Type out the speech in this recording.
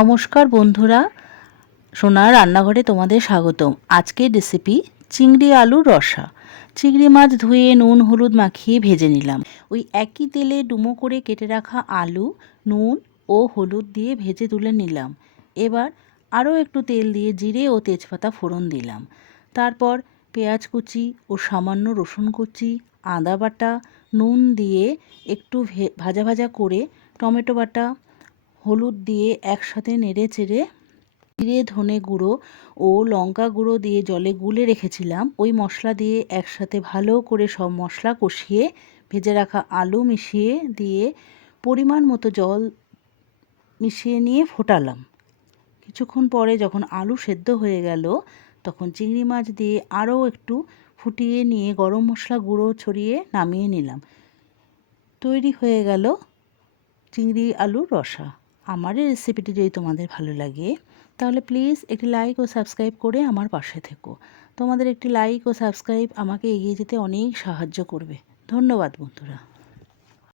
নমস্কার বন্ধুরা, সোনার রান্নাঘরে তোমাদের স্বাগতম। আজকের রেসিপি চিংড়ি আলুর রসা। চিংড়ি মাছ ধুয়ে নুন হলুদ মাখিয়ে ভেজে নিলাম। ওই একই তেলে ডুমো করে কেটে রাখা আলু নুন ও হলুদ দিয়ে ভেজে তুলে নিলাম। এবার আরও একটু তেল দিয়ে জিরে ও তেজপাতা ফোড়ন দিলাম। তারপর পেঁয়াজ কুচি ও সামান্য রসুন কুচি, আদা বাটা, নুন দিয়ে একটু ভাজা ভাজা করে টমেটো বাটা, হলুদ দিয়ে একসাথে নেড়ে চেড়ে জিরে ধনে গুঁড়ো ও লঙ্কা গুঁড়ো দিয়ে জলে গুলে রেখেছিলাম। ওই মশলা দিয়ে একসাথে ভালো করে সব মশলা কষিয়ে ভেজে রাখা আলু মিশিয়ে দিয়ে পরিমাণ মতো জল মিশিয়ে নিয়ে ফোটালাম। কিছুক্ষণ পরে যখন আলু সেদ্ধ হয়ে গেল তখন চিংড়ি মাছ দিয়ে আরও একটু ফুটিয়ে নিয়ে গরম মশলা গুঁড়ো ছড়িয়ে নামিয়ে নিলাম। তৈরি হয়ে গেল চিংড়ি আলুর রসা। আমার এই রেসিপিটি যদি তোমাদের ভালো লাগে তাহলে প্লিজ একটি লাইক ও সাবস্ক্রাইব করে আমার পাশে থেকো। তোমাদের একটি লাইক ও সাবস্ক্রাইব আমাকে এগিয়ে যেতে অনেক সাহায্য করবে। ধন্যবাদ বন্ধুরা।